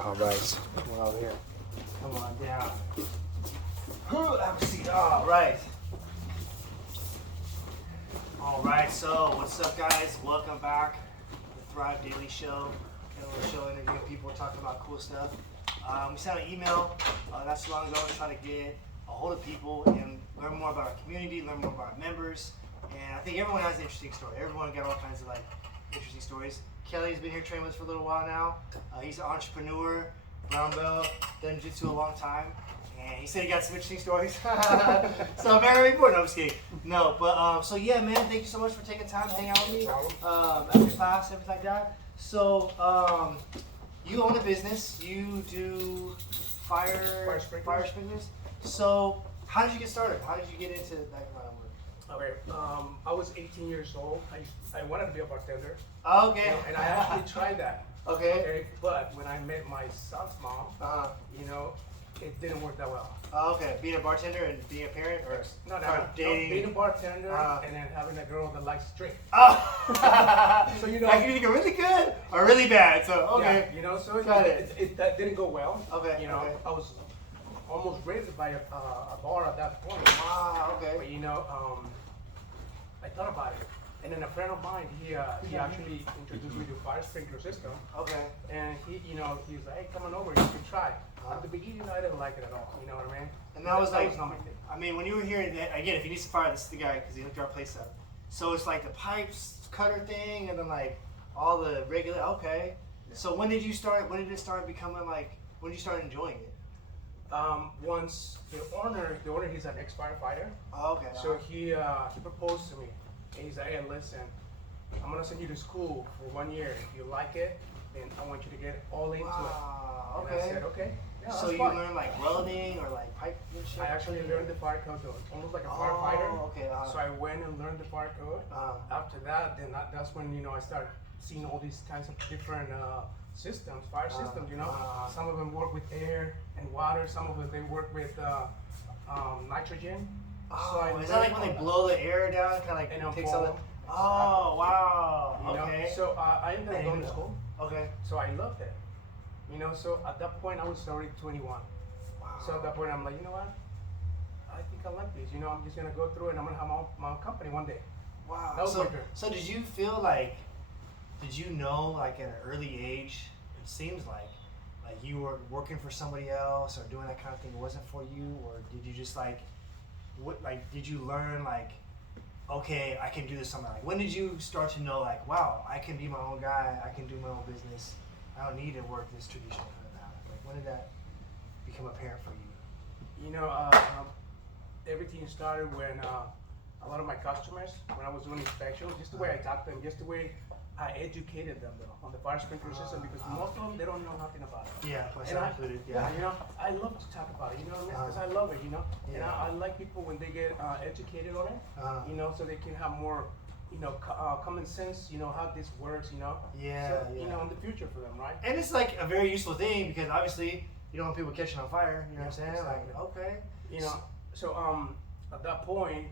All right, come on over here. Come on down. Have a seat. All right. All right. So, what's up, guys? Welcome back to the Thrive Daily Show. And we're show interviewing people talking about cool stuff. We sent an email not so long ago trying to get a hold of people and learn more about our community, learn more about our members. And I think everyone has an interesting story. Everyone got all kinds of interesting stories. Kelly's been here training with us for a little while now. He's an entrepreneur, brown belt, done jiu-jitsu a long time. And he said he got some interesting stories. So I'm very important. No, I'm just kidding. No, but so yeah, man, thank you so much for taking time to hang out with me after class, everything like that. So you own a business. You do fire sprinklers. So how did you get started? How did you get into that kind of work? Okay, I was 18 years old. I wanted to be a bartender. Okay. You know, and I actually tried that. Okay. But when I met my son's mom, you know, it didn't work that well. Okay. Being a bartender and being a parent, or dating. Being a bartender and then having a girl that likes to drink. Oh. So you know, I can either go really good or really bad. So okay. Yeah, you know, so that didn't go well. Okay. You know, okay. I was almost raised by a bar at that point. Wow. Okay. But you know, I thought about it. And then a friend of mine, he actually introduced me to fire sprinkler system. Okay. And he was like, hey, come on over, you can try. At the beginning, I didn't like it at all. You know what I mean? And that was not my thing. I mean, when you were here, again, if you need some fire, this is the guy because he hooked our place up. So it's like the pipes cutter thing, and then like all the regular. Okay. So when did you start? When did it start becoming like? When did you start enjoying it? Once the owner, he's an ex-firefighter. Oh, okay. So he proposed to me. And he's like, hey, listen, I'm gonna send you to school for 1 year. If you like it, then I want you to get all into it. Okay. And I said, okay. Yeah, so you learned like welding or like pipe and shit? I actually learned the fire code, though. Almost like a firefighter. Okay. So I went and learned the fire code. After that, then that's when I started seeing all these kinds of different systems, fire systems. You know, some of them work with air and water. Some of them they work with nitrogen. So is that like when they blow the air down, kind of like and takes all the? Oh wow. You know? Okay. So I ended up going to school. Okay. So I loved it. You know, so at that point I was already 21. Wow. So at that point I'm like, you know what? I think I like this. You know, I'm just gonna go through it and I'm gonna have my own company one day. Wow. That was my dream. So did you feel like, did you know like at an early age, it seems like you were working for somebody else or doing that kind of thing, it wasn't for you, or did you just like, what did you learn like, okay, I can do this something? Like when did you start to know like, wow, I can be my own guy, I can do my own business, I don't need to work this traditional kind of path? Like when did that become apparent for you? You know, everything started when a lot of my customers, when I was doing inspections, just the way I talked to them, just the way I educated them though, on the fire sprinkler system, because most of them, they don't know nothing about it. Yeah, myself included. Yeah. You know, I love to talk about it, you know what I mean? Because I love it, you know? Yeah. And I like people when they get educated on it, you know, so they can have more, you know, common sense, you know, how this works, you know? Yeah, so, yeah. you know, in the future for them, right? And it's like a very useful thing because obviously you don't want people catching on fire, you know what I'm saying? Exactly. Like, okay. You know, so at that point,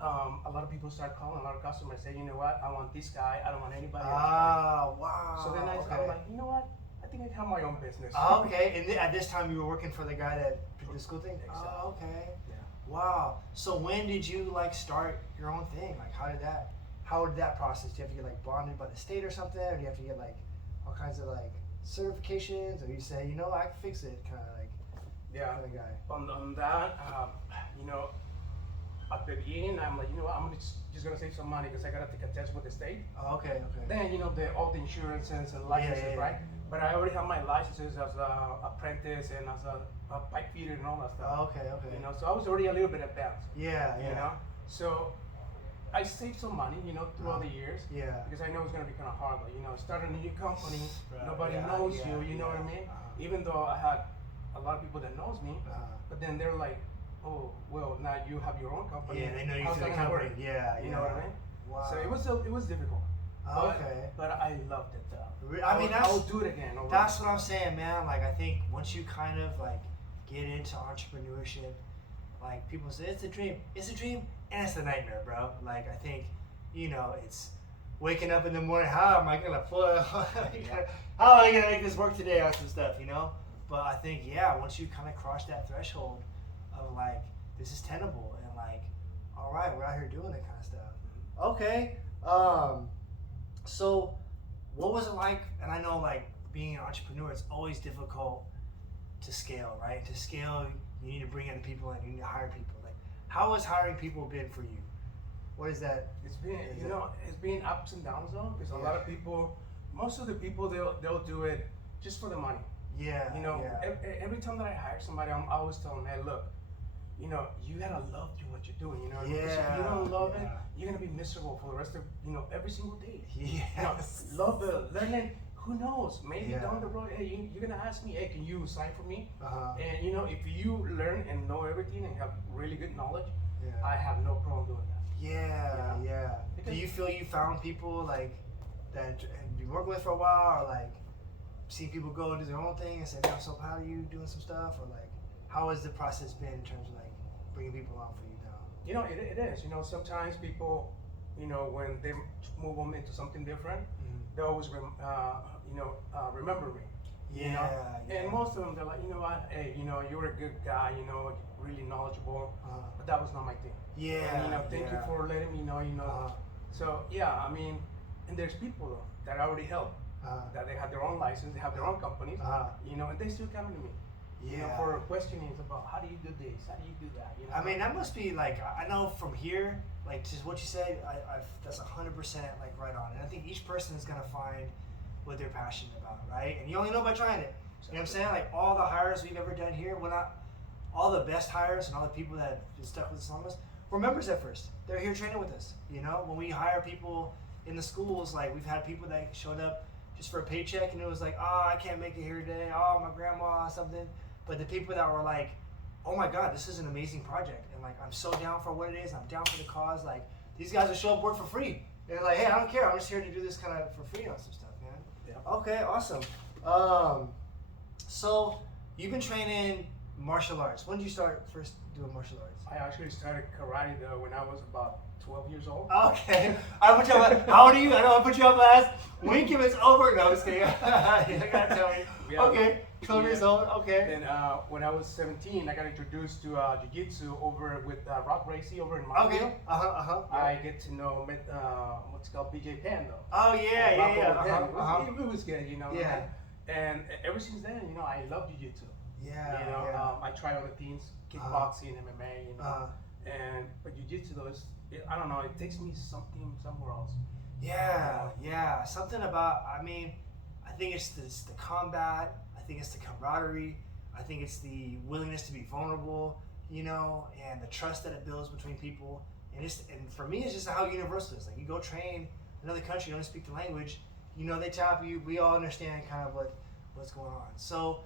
a lot of people start calling, a lot of customers say, you know what, I want this guy, I don't want anybody else. Wow. So then I'm like, you know what, I think I can have my own business. Okay, and at this time you were working for the guy that did the school thing? Exactly. Oh, okay. Yeah. Wow. So when did you like start your own thing? Like how did that process? Do you have to get like bonded by the state or something? Or do you have to get like all kinds of like certifications? Or you say, you know, I can fix it, kind of like Yeah. kind of guy? On that, you know, at the beginning, I'm like, you know what, I'm just gonna save some money because I gotta take a test with the state. Oh, okay. Then, you know, all the insurances and licenses, Yeah. right? But I already have my licenses as a apprentice and as a pipe fitter and all that stuff. Oh, okay. You know, so I was already a little bit advanced. Yeah. You know, so I saved some money, you know, throughout the years. Yeah. Because I know it's gonna be kind of hard, like, you know, starting a new company, Right. nobody knows you, you know what I mean? Even though I had a lot of people that knows me, but then they're like, oh, well, now you have your own company. Yeah, they know you How's to the that gonna company. work? Yeah. You know what I mean? Wow. So it was difficult. Okay. But I loved it though. I mean, I would do it again. That's what I'm saying, man. Like, I think once you kind of like get into entrepreneurship, like people say it's a dream, and it's a nightmare, bro. Like, I think, you know, it's waking up in the morning, how am I gonna how am I gonna make this work today on some stuff, you know? But I think, yeah, once you kind of cross that threshold of like, this is tenable, and like, all right, we're out here doing that kind of stuff. Okay. So what was it like? And I know like being an entrepreneur, it's always difficult to scale, right? To scale, you need to bring in people and you need to hire people. Like, how has hiring people been for you? What is that? It's been, it's been ups and downs though, because a lot of people, most of the people, they'll do it just for the money. Yeah. You know, every time that I hire somebody, I always tell them, hey, look, you know, you gotta love what you're doing, you know. Because if you don't love it, you're gonna be miserable for the rest of, you know, every single day. Yes. You know, love learning. Who knows? Maybe down the road, hey, you're gonna ask me, hey, can you sign for me? And you know, if you learn and know everything and have really good knowledge, I have no problem doing that. Yeah. Do you feel you found people like that you work with for a while, or like see people go and do their own thing and say, man, I'm so proud of you doing some stuff, or like how has the process been in terms of like bringing people on for you now? You know, it is. You know, sometimes people, you know, when they move them into something different, they always remember me. You know? And most of them, they're like, you know what, hey, you know, you're a good guy, you know, really knowledgeable, but that was not my thing. And, you know, thank you for letting me know, you know. So, yeah, I mean, and there's people, though, that I already help, that they have their own license, they have their own companies, you know, and they still come to me. You know, for questionings about how do you do this, how do you do that, you know? I mean, that must be like, I know from here, like just what you said, that's 100% like right on. And I think each person is gonna find what they're passionate about, right? And you only know by trying it. You know what I'm saying? Like all the hires we've ever done here, all the best hires and all the people that have been stuck with us longest were members at first. They're here training with us. You know, when we hire people in the schools, like we've had people that showed up just for a paycheck and it was like, oh, I can't make it here today. Oh, my grandma or something. But the people that were like, oh my God, this is an amazing project. And like, I'm so down for what it is. I'm down for the cause. Like these guys will show up work for free. They're like, hey, I don't care. I'm just here to do this kind of for free on some stuff, man. Yeah. Okay, awesome. So you've been training martial arts. When did you start first doing martial arts? I actually started karate though when I was about 12 years old. Okay. I put you on. How old are you? I know I put you on last. Wink if it's over. No, I'm just kidding. You gotta tell me. Okay. 12 years old. Okay. Then when I was 17, I got introduced to jiu-jitsu over with Rock Gracie over in Mountville. Okay. I get to know what's called BJ Penn though. Oh yeah. It was good, you know. Yeah. And ever since then, you know, I love jiu-jitsu. Yeah. You know, I try other things, kickboxing, MMA, you know. But jiu-jitsu though, I don't know, it takes me somewhere else. Yeah. Something about, I mean, I think it's the combat. I think it's the camaraderie. I think it's the willingness to be vulnerable, you know, and the trust that it builds between people. And for me, it's just how universal it is. Like you go train in another country, you don't speak the language, you know, they tap you. We all understand kind of what's going on. So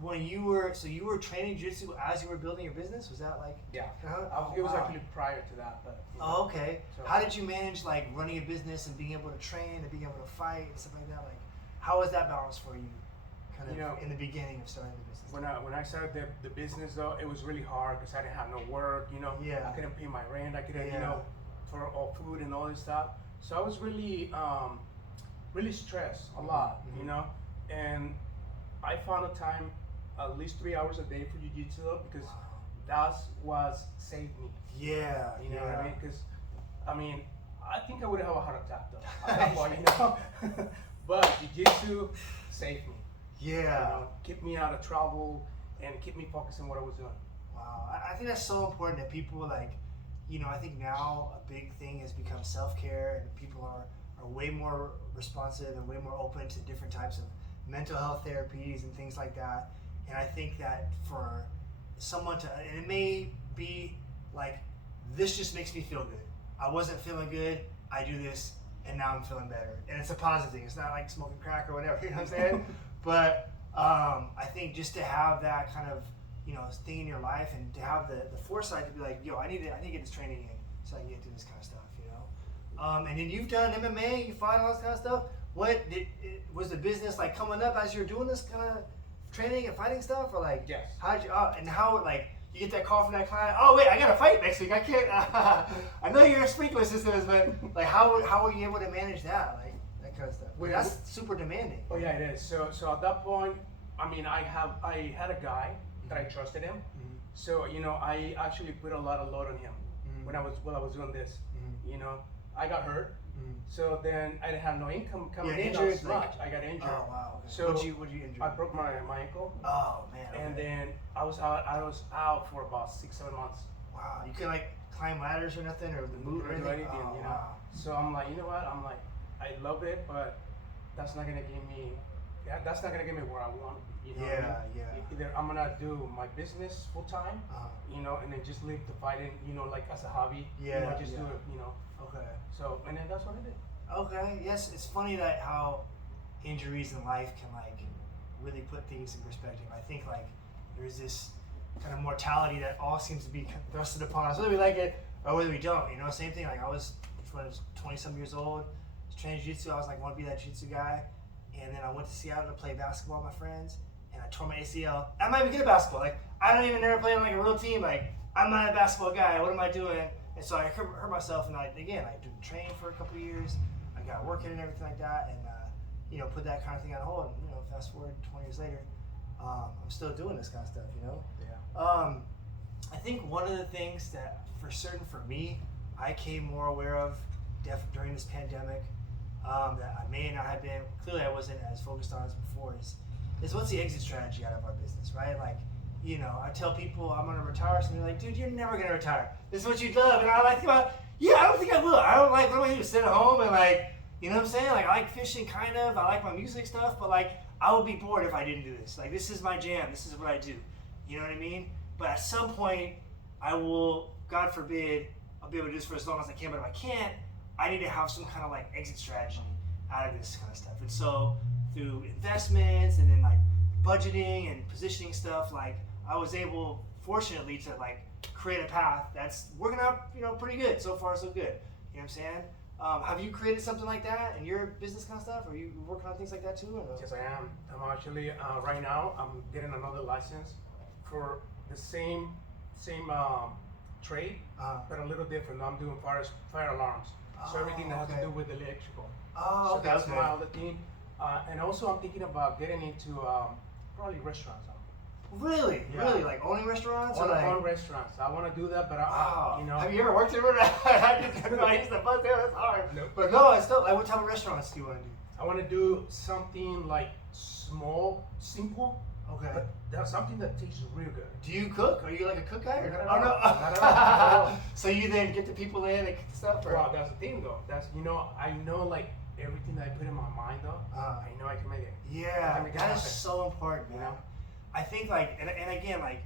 when you were training jiu-jitsu as you were building your business, was that like? Yeah. It was actually prior to that, but. Oh, okay. So, how did you manage like running a business and being able to train and being able to fight and stuff like that? Like, how was that balance for you? Kind of in the beginning of starting the business. When I started the business though, it was really hard because I didn't have no work. You know, I couldn't pay my rent. I couldn't, you know, for all food and all this stuff. So I was really, really stressed a lot. You know, and I found a time, at least 3 hours a day for jiu-jitsu though, because that's what saved me. Yeah. You know what I mean? Because, I mean, I think I would have a heart attack though at that point, you know. But jiu-jitsu saved me. Yeah. You know, keep me out of trouble and keep me focused on what I was doing. Wow. I think that's so important that people like, you know, I think now a big thing has become self-care and people are way more responsive and way more open to different types of mental health therapies and things like that. And I think that for someone and it may be like, this just makes me feel good. I wasn't feeling good, I do this, and now I'm feeling better. And it's a positive thing. It's not like smoking crack or whatever, you know what I'm saying? But I think just to have that kind of, you know, thing in your life and to have the foresight to be like, yo, I need to get this training in so I can get through this kind of stuff, you know? And then you've done MMA, you fight all this kind of stuff. Was the business like coming up as you were doing this kind of training and fighting stuff, or like? Yes. How you get that call from that client. Oh wait, I got to fight next week. I can't. I know your sprinkler systems, but like how are you able to manage that, like that kind of stuff? Well, that's super demanding. Oh yeah, it is. So at that point, I mean, I had a guy that I trusted him. So I actually put a lot of load on him when I was doing this. I got hurt. So then I didn't have no income coming in as much. I got injured. Oh wow. Okay. So What'd you injure? I broke my ankle. Oh man. Okay. And then I was out for about 6-7 months. Wow. You couldn't like climb ladders or nothing or move or anything. Oh, wow. So I'm like, you know what? I'm like, I love it, but that's not gonna get me. That's not gonna get me where I want. Yeah. Either I'm gonna do my business full time, and then just leave the fighting, like as a hobby. Yeah. Just do it, Okay. So and then that's what I did. Okay. Yes, it's funny that how injuries in life can like really put things in perspective. I think like there's this kind of mortality that all seems to be thrusted upon us, whether we like it or whether we don't. Same thing. Like I was 20-some years old, training jiu-jitsu. I was like, want to be that jiu-jitsu guy, and then I went to Seattle to play basketball with my friends, and I tore my ACL. I'm not even good at basketball. Like I don't even never play on like a real team. Like I'm not a basketball guy. What am I doing? And so I hurt myself, and I didn't train for a couple of years. I got working and everything like that, and put that kind of thing on hold. And, fast forward 20 years later, I'm still doing this kind of stuff. Yeah. I think one of the things that for certain for me, I came more aware of during this pandemic that I may not have been. Clearly, I wasn't as focused on as before. Is what's the exit strategy out of our business, right? Like. I tell people I'm gonna retire, so they're like, dude, you're never gonna retire. This is what you love. And I like, yeah, I don't think I will. I don't like, what am I gonna do, sit at home and like, you know what I'm saying? Like, I like fishing kind of, I like my music stuff, but like, I would be bored if I didn't do this. Like, this is my jam, this is what I do. You know what I mean? But at some point, I will, God forbid, I'll be able to do this for as long as I can, but if I can't, I need to have some kind of like exit strategy out of this kind of stuff. And so, through investments and then like budgeting and positioning stuff, like, I was able, fortunately, to like create a path that's working out, pretty good. So far, so good. You know what I'm saying? Have you created something like that in your business kind of stuff? Are you working on things like that too? Or no? Yes, I am. I'm actually right now. I'm getting another license for the same trade, but a little different. I'm doing fire alarms. So everything that has to do with electrical. Oh, so that's my other thing. And also, I'm thinking about getting into probably restaurants. Really? Yeah. Really? Like owning restaurants? Own restaurants. I want to do that, but Have you ever worked in a restaurant? I used to buzz there. That's hard. Nope. But no, it's still like, what type of restaurants do you want to do? I want to do something like small, simple. Okay. But that's something that tastes real good. Do you cook? Are you like a cook guy? Or Not at all. So you then get the people in and cook stuff? Or? Well, that's the thing though. That's I know like everything that I put in my mind though. I know I can make it. Yeah, that is so important, man. I think like, and again, like,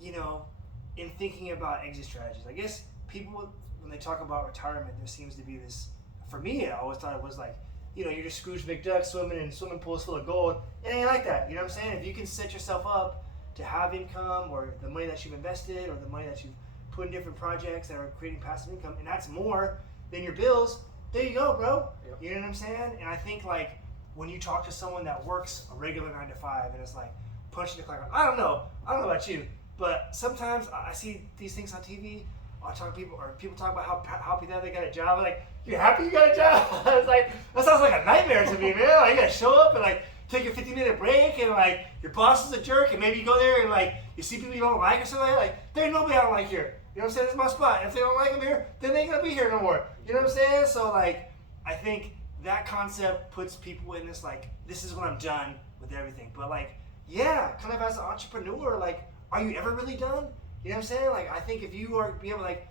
in thinking about exit strategies, I guess people, when they talk about retirement, there seems to be this, for me, I always thought it was like, you're just Scrooge McDuck swimming in swimming pools full of gold. It ain't like that, you know what I'm saying? If you can set yourself up to have income, or the money that you've invested, or the money that you've put in different projects that are creating passive income, and that's more than your bills, there you go, bro. Yep. You know what I'm saying? And I think like, when you talk to someone that works a regular 9 to 5, and it's like, punching the clock. I don't know about you, but sometimes I see these things on TV. I talk to people, or people talk about how happy that they got a job. I'm like, you happy you got a job? It's like, that sounds like a nightmare to me, man. Like, you gotta show up and like take a 15-minute break, and like your boss is a jerk, and maybe you go there and like you see people you don't like or something. Like, there ain't nobody I don't like here. You know what I'm saying? This is my spot. If they don't like them here, then they ain't gonna be here no more. You know what I'm saying? So like, I think that concept puts people in this like, this is when I'm done with everything. But like, yeah, kind of as an entrepreneur, like, are you ever really done? You know what I'm saying? Like, I think if you are be able to, like,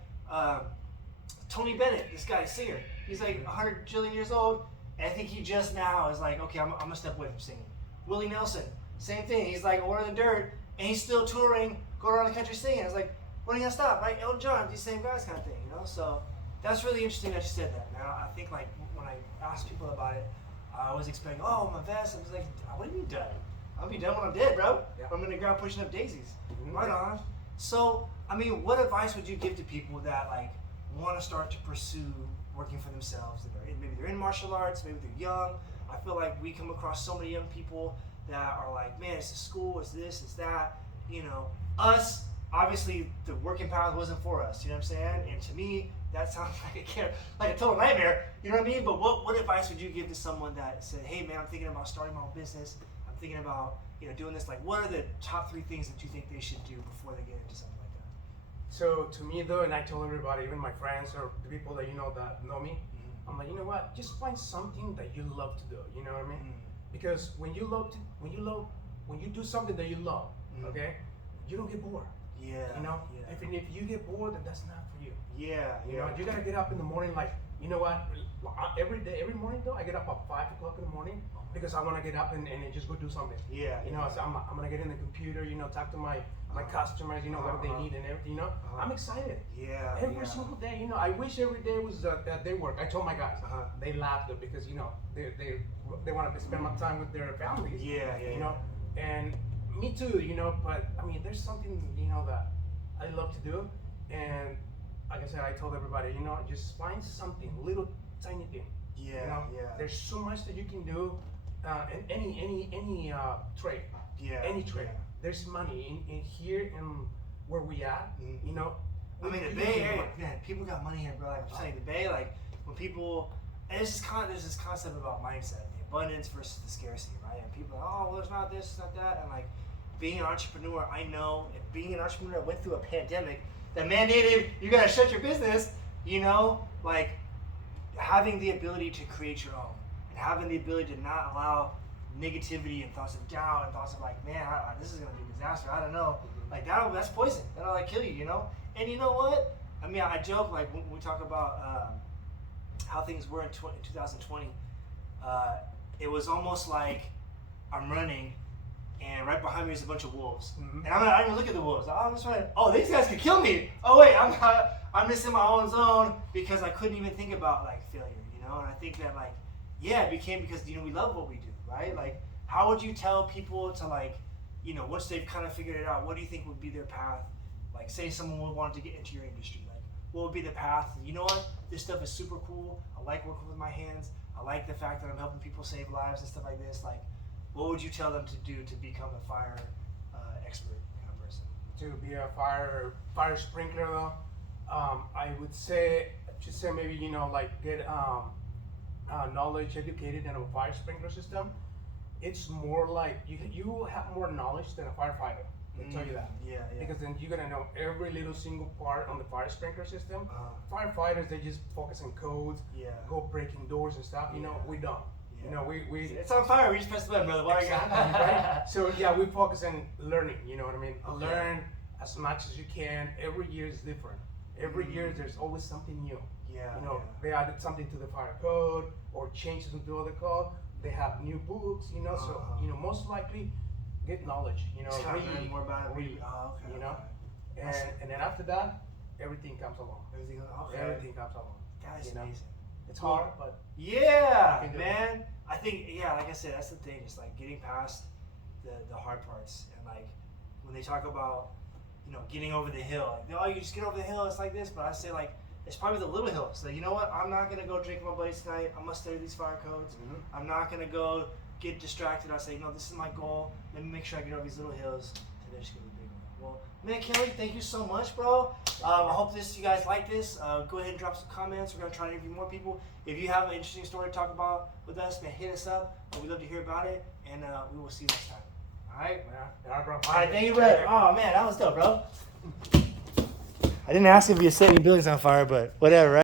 Tony Bennett, this guy, singer, he's like 100 jillion years old, and I think he just now is like, okay, I'm gonna step away from singing. Willie Nelson, same thing. He's like older than dirt, and he's still touring, going around the country singing. It's like, when are you gonna stop, right? Elton John, these same guys kind of thing, So that's really interesting that you said that. Now, I think like when I asked people about it, I was expecting, oh, my vest. I was like, what do you mean done? I'll be done when I'm dead, bro. Yeah. I'm in the ground pushing up daisies. Right on. So, I mean, what advice would you give to people that like want to start to pursue working for themselves? Maybe they're in martial arts, maybe they're young. I feel like we come across so many young people that are like, man, it's a school, it's this, it's that. Us obviously the working path wasn't for us. You know what I'm saying? And to me, that sounds like a total nightmare. You know what I mean? But what advice would you give to someone that said, "Hey, man, I'm thinking about starting my own business. I'm thinking about doing this." Like, what are the top 3 things that you think they should do before they get into something like that? So to me though, and I tell everybody, even my friends or the people that that know me, I'm like, you know what? Just find something that you love to do. You know what I mean? Because when you do something that you love, okay, you don't get bored. Yeah. You know, Yeah. if you get bored, then that's not for you. Yeah. You know, you gotta get up in the morning. Like, you know what? Every morning though, I get up at 5 o'clock in the morning because I want to get up and just go do something. Yeah. You know, so I'm gonna get in the computer. You know, talk to my customers. You know, what they need and everything. You know, I'm excited. Yeah. Every single day. You know, I wish every day was that they work. I told my guys, they laughed though because they want to spend my time with their families. Yeah. You know, and me too. You know, but I mean, there's something that I love to do, and like I said, I told everybody, just find something, little tiny thing. Yeah. There's so much that you can do in any trade. Yeah. Any trade. Yeah. There's money in here and where we at. I mean, the Bay Area, man, people got money here, bro. Like I'm saying, the Bay, like when people, and there's this concept about mindset, the abundance versus the scarcity, right? And people are like, oh, well, there's not this, it's not that, and like being an entrepreneur, I know, and being an entrepreneur that went through a pandemic that mandated you gotta shut your business, like having the ability to create your own, and having the ability to not allow negativity and thoughts of doubt and thoughts of like, man, this is gonna be a disaster. I don't know, like that's poison. That'll like kill you, And you know what? I mean, I joke like when we talk about how things were in 2020. It was almost like I'm running, and right behind me is a bunch of wolves, and I don't even look at the wolves. I'm just running. Oh, these guys could kill me. Oh wait, I'm just in my own zone because I couldn't even think about like failure, And I think that like, it became because we love what we do, right? Like, how would you tell people to like, once they've kind of figured it out, what do you think would be their path? Like, say someone would want to get into your industry, like, what would be the path? You know what? This stuff is super cool. I like working with my hands. I like the fact that I'm helping people save lives and stuff like this. Like, what would you tell them to do to become a fire expert kind of person? To be a fire sprinkler though, I would say maybe like get knowledge educated in a fire sprinkler system. It's more like you have more knowledge than a firefighter. I'll tell you that. Yeah. Because then you're gonna know every little single part on the fire sprinkler system. Firefighters, they just focus on codes, go breaking doors and stuff. We don't. We it's on fire. We just press the button, brother. Why exactly, right? So we focus on learning. You know what I mean? Okay. Learn as much as you can. Every year is different. Every year there's always something new. They added something to the fire code or changes to the other code. They have new books. So most likely get knowledge. Read more about it. Read. Okay. And then after that, everything comes along. Everything comes along. That is amazing. It's hard, but man. I think like I said, that's the thing. It's like getting past the hard parts, and like when they talk about getting over the hill, like, oh, you just get over the hill. It's like this, but I say like it's probably the little hills. So you know what? I'm not gonna go drink with my buddies tonight. I'm gonna study these fire codes. I'm not gonna go get distracted. I say, this is my goal. Let me make sure I get over these little hills to there's gonna be big one. Well, man, Kelly, thank you so much, bro. I hope you guys like this. Go ahead and drop some comments. We're gonna try to interview more people. If you have an interesting story to talk about with us, man, hit us up. We'd love to hear about it, and we will see you next time. All right, yeah, bro. All right, thank you, brother. Oh man, that was dope, bro. I didn't ask if you set any buildings on fire, but whatever, right?